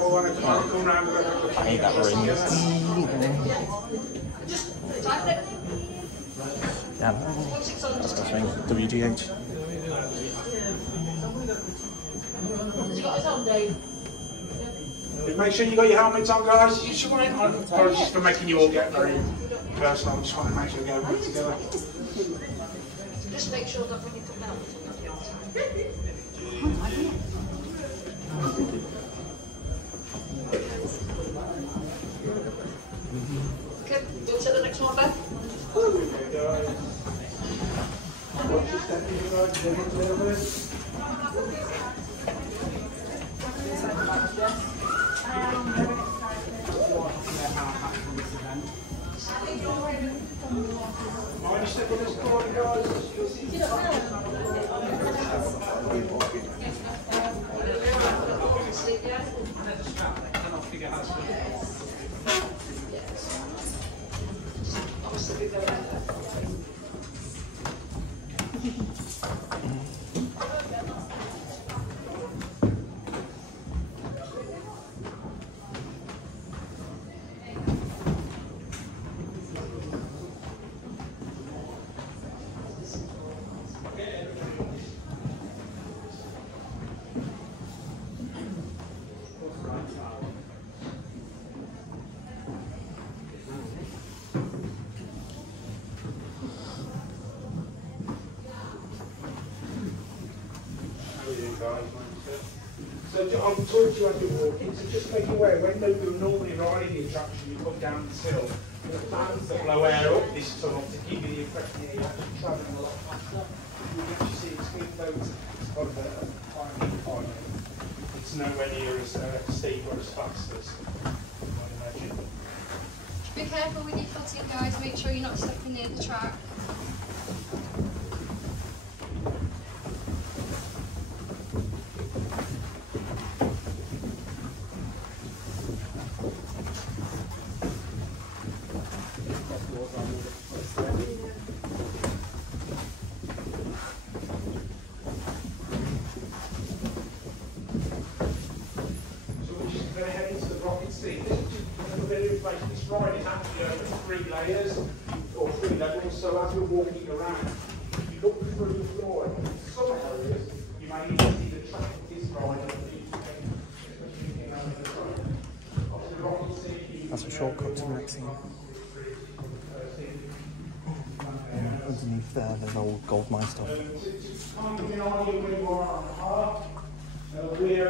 I need that ring. Yeah, that's the thing. WGH. Make sure you got your helmets on, guys. You should wait on. Apologies for making you all get very personal. I'm just trying to make sure we go good together. Just make sure that when you come out, it's not your time. Okay, go to the next one, Ben. Mind you step on this corner, guys. So I'm talking to you as you're walking, so just make you aware, when you're normally riding the attraction, you come down this hill, the fans that blow air up this tunnel to give you the impression that you're actually travelling a lot faster. You can actually see it's with those, it's got a climbing. It's nowhere near as steep or as fast as you might imagine. Be careful with your footing, guys, make sure you're not stepping near the track. This ride is actually over 3 layers or 3 levels, so as you're walking around, if you look through the floor, in some areas you may even see the track of this ride. That's a shortcut to the next thing. Underneath there, there's old gold mine stuff. We're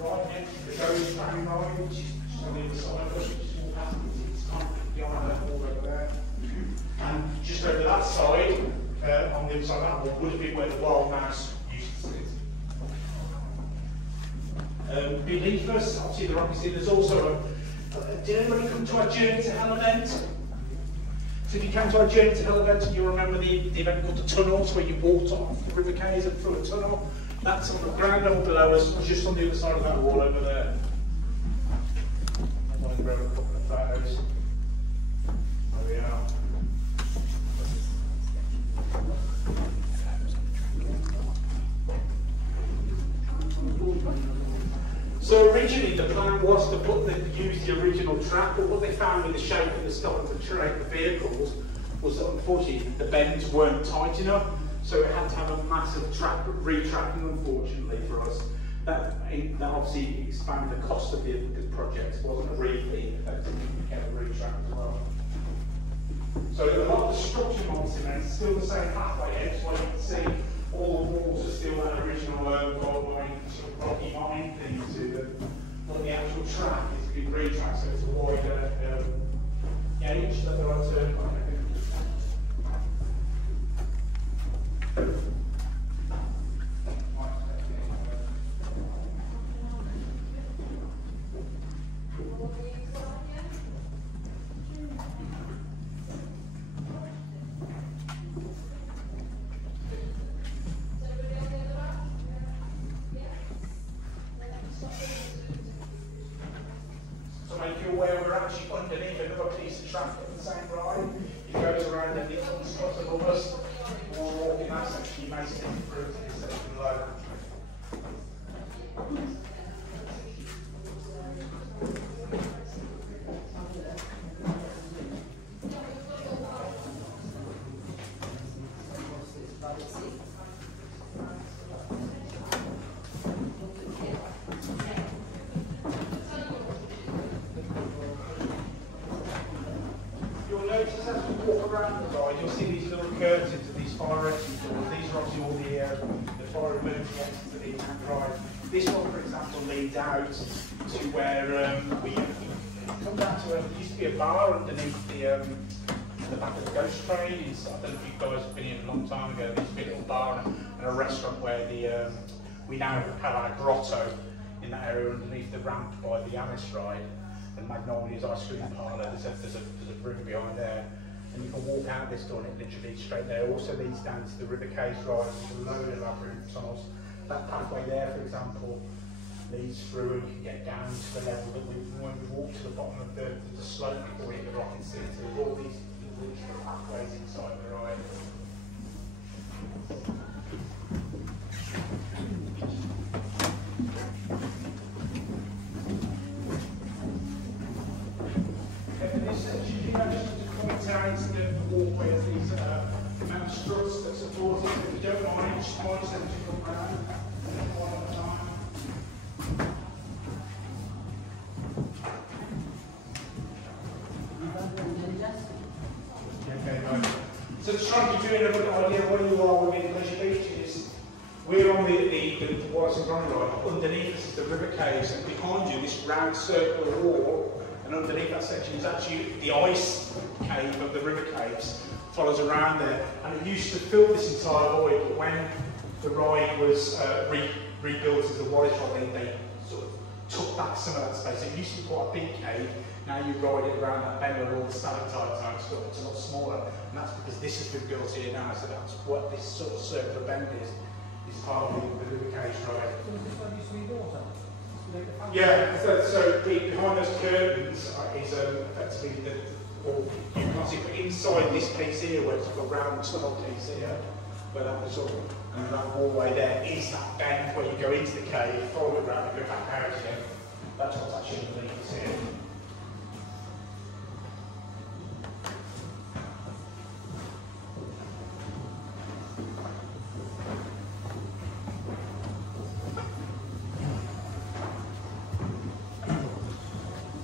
right next to the Derby train line, which is on the other side of us, which is all happening. It's kind of behind that wall over there. And just over that side, on the other side of that wall, would have been where the wild mouse used to sit. Beneath us, obviously the rocky sea, there's also did anybody come to our Journey to Hell event? So if you came to our Journey to Hell event, you'll remember the event called the Tunnels, where you walked off the River Cays and through a tunnel. That's on the ground level below us, just on the other side of that wall over there. I'm going to grab a couple of photos. There we are. So originally the plan was to use the original track, but what they found with the shape and the style of the vehicles was that unfortunately the bends weren't tight enough. So it had to have a massive retracking, unfortunately, for us. That obviously expanded the cost of the project. It wasn't a refeed, effectively, it became a retract as well. So a lot of the structure on cement is still the same pathway, hence why you can see all the walls are still that original gold mine, sort of rocky mine thing to them. But the actual track is being retracked, so it's a wider gauge that there are turnpike. So make you aware we're actually underneath another piece of track on the same ride. It goes around and it comes above us. We'll walk in that section, you may step through to the section below. walk around the ride, you'll see these little curtains and these fire exit doors. These are obviously all the fire emergency exits that lead down the ride. This one, for example, leads out to where we come down to there used to be a bar underneath the back of the ghost train. I don't know if you guys have been here a long time ago. There used to be a little bar and a restaurant where we now have our grotto in that area underneath the ramp by the Alice ride. And Magnolia's ice cream parlour, there's a room behind there. And you can walk out this door and it literally leads straight there. It also leads down to the River Cage ride, there's a load of labyrinth tunnels. That pathway there, for example, leads through and you can get down to the level that when we walk to the bottom of the slope before we hit the Rocking City. So there's all these little pathways inside the ride. The walkway has these metal struts that support it. If you don't mind, just point them to come around one at a time. Okay, right. So to try and give you an idea of where you are within Pleasure Beach is we're on the Wallace and Gromit ride. Underneath us is the river caves, and behind you this round circular wall. And underneath that section is actually the ice cave of the river caves, follows around there. And it used to fill this entire void, but when the ride was rebuilt as the Wallace ride, they sort of took back some of that space. It used to be quite a big cave, now you ride it around that bend where all the stalactites are, it's a lot smaller. And that's because this has been built here now, so that's what this sort of circular bend is part of the river cage ride. Yeah, so behind those curtains is effectively you can see inside this piece here, where it's got a round tunnel piece here, where that was sort of, and that hallway there is that bend where you go into the cave, follow it around and go back out again. That's what's actually underneath us here.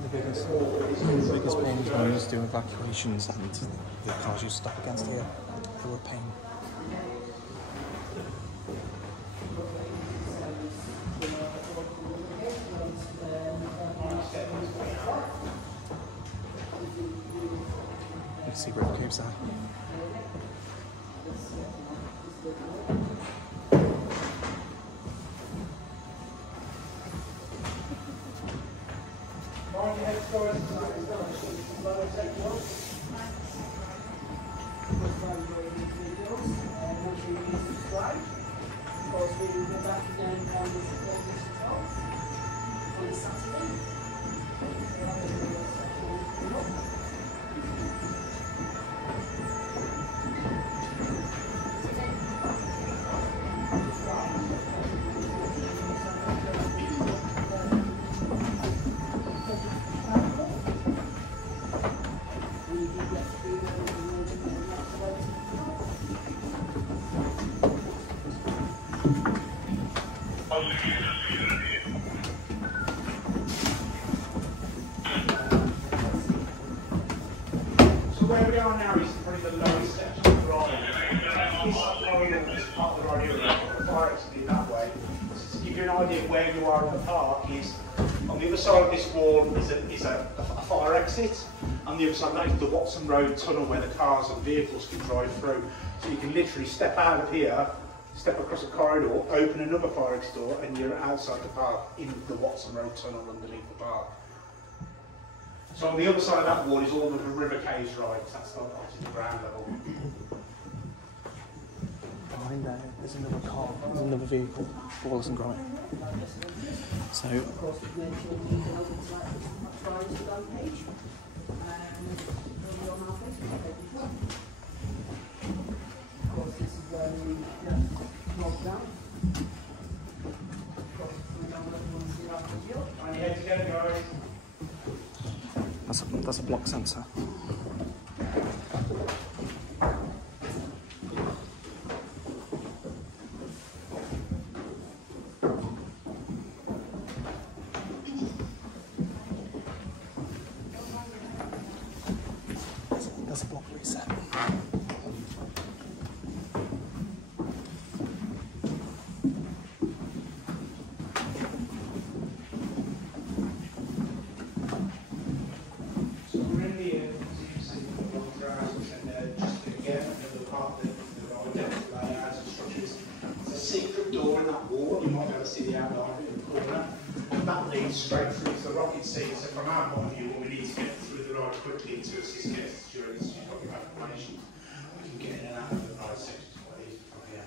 The biggest problem is when we used to do evacuations and the cars used to stop against here. They were a pain. You can see where the caves are. Where we are now is probably the lowest section of the ride. This corridor, this part of the ride here, the fire exit that way. So to give you an idea of where you are in the park is, on the other side of this wall is a fire exit. On the other side of that is the Watson Road tunnel where the cars and vehicles can drive through. So you can literally step out of here, step across a corridor, open another fire exit door, and you're outside the park in the Watson Road tunnel underneath the park. So on the other side of that wall is all of the river caves rides, that's not obviously the ground level. Behind there, there's another car, there's another vehicle, Wallace and Gromit. So, On your head again, guys. that's a block sensor. That's a block reset. hopefully it's the rocket seat. So from our point of view, what we need to get through the ride quickly to assist guests during this evacuation. We can get in and out of the ride section quite easily from here.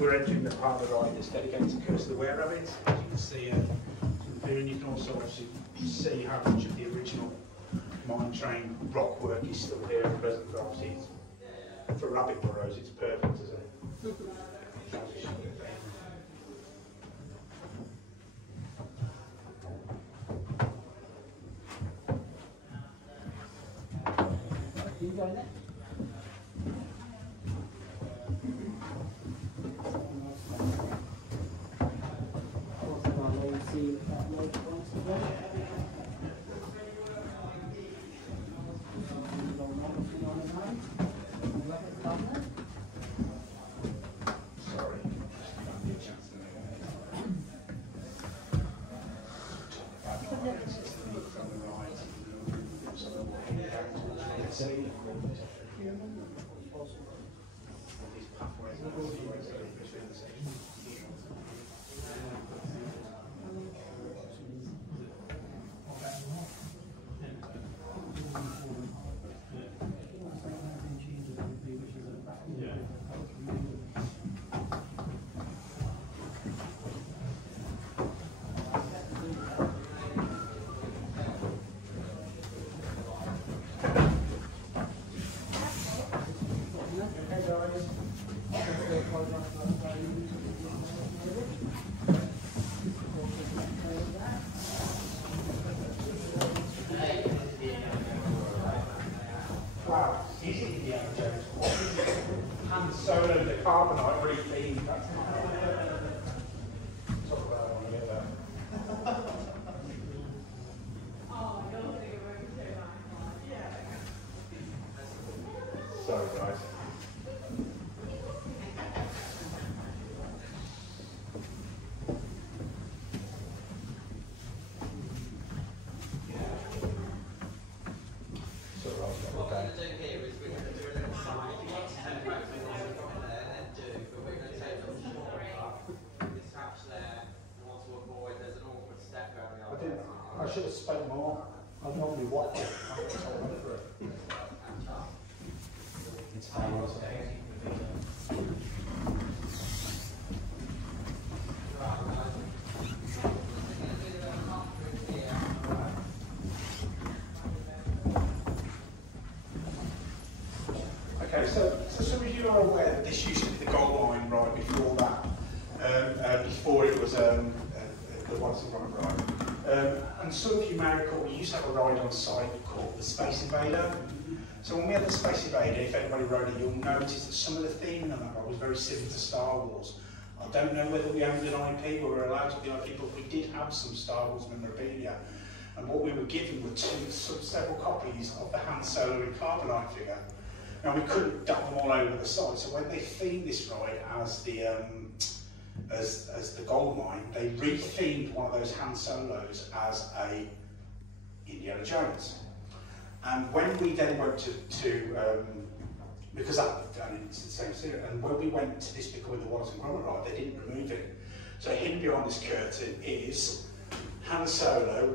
We're entering the part of the ride that's dedicated to Curse of the Were-Rabbit. As you can see from here, and you can also obviously see how much of the original mine train rock work is still here at present. Obviously, for rabbit burrows, it's perfect as a transition. Are you going there? Wow, is it Indiana Jones? Han Solo, the carbonite re-themed. That's talk about that one later. Sorry, guys. I should have spoke more. I'd normally watch it. It's fine. Okay, so some of you are aware that this used to be the gold mine right before that, before it was the Wallace and Gromit ride. And some of you may recall we used to have a ride on site called the Space Invader. So when we had the Space Invader, if anybody rode it, you'll notice that some of the theming on that ride was very similar to Star Wars. I don't know whether we owned an IP or were allowed to be IP, but we did have some Star Wars memorabilia. And what we were given were several copies of the Han Solo in carbonite figure. Now we couldn't dump them all over the site, so when they themed this ride as the gold mine, they re-themed one of those Han Solos as a Indiana Jones. And when we then went to because it's the same series, and when we went to this becoming the Wallace and Gromit ride, they didn't remove it. So hidden behind this curtain is Han Solo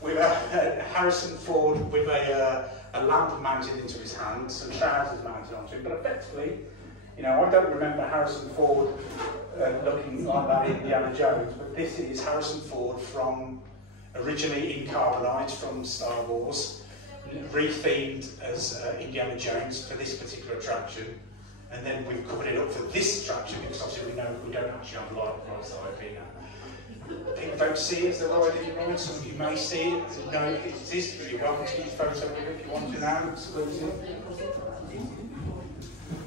with a Harrison Ford with a lamp mounted into his hand, some trousers mounted onto him, but effectively, you know, I don't remember Harrison Ford looking like that in Indiana Jones, but this is Harrison Ford from originally in carbonite from Star Wars, rethemed as Indiana Jones for this particular attraction, and then we've covered it up for this attraction because obviously we know we don't actually have light rides IP now. People don't see it as they're riding the ride. Some of you may see it, you know it exists. You're welcome to use photos of it if you want to now, exclusive.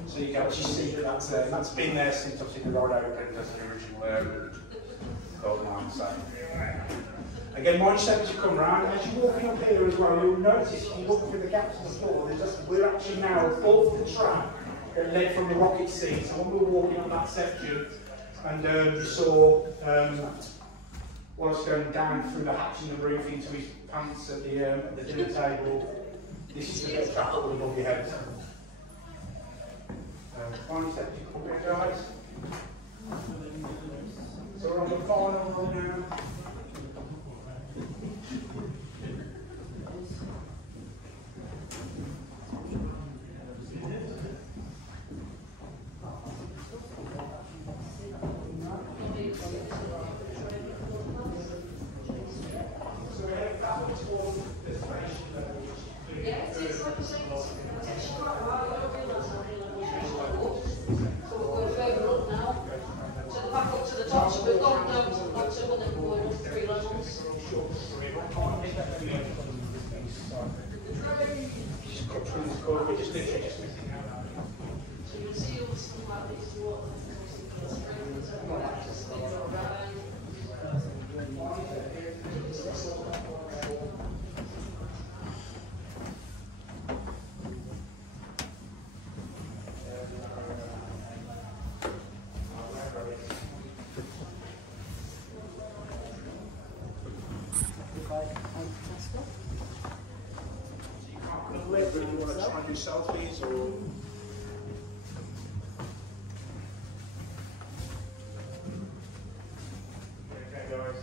So you can actually see that that's been there since obviously the ride opened as an original golden arm. So again, mind yourself as you come round. As you're walking up here as well, you'll notice if you look through the gaps in the floor, we're actually now above the track that led from the rocket seat. So when we were walking up that section, and you saw Wallace going down through the hatch in the roof into his pants at the dinner table. This is the bit of track that we're above your head. Final step, you come here, guys. So we're on the final roll now. Do you want to try and do selfies or? Okay, guys.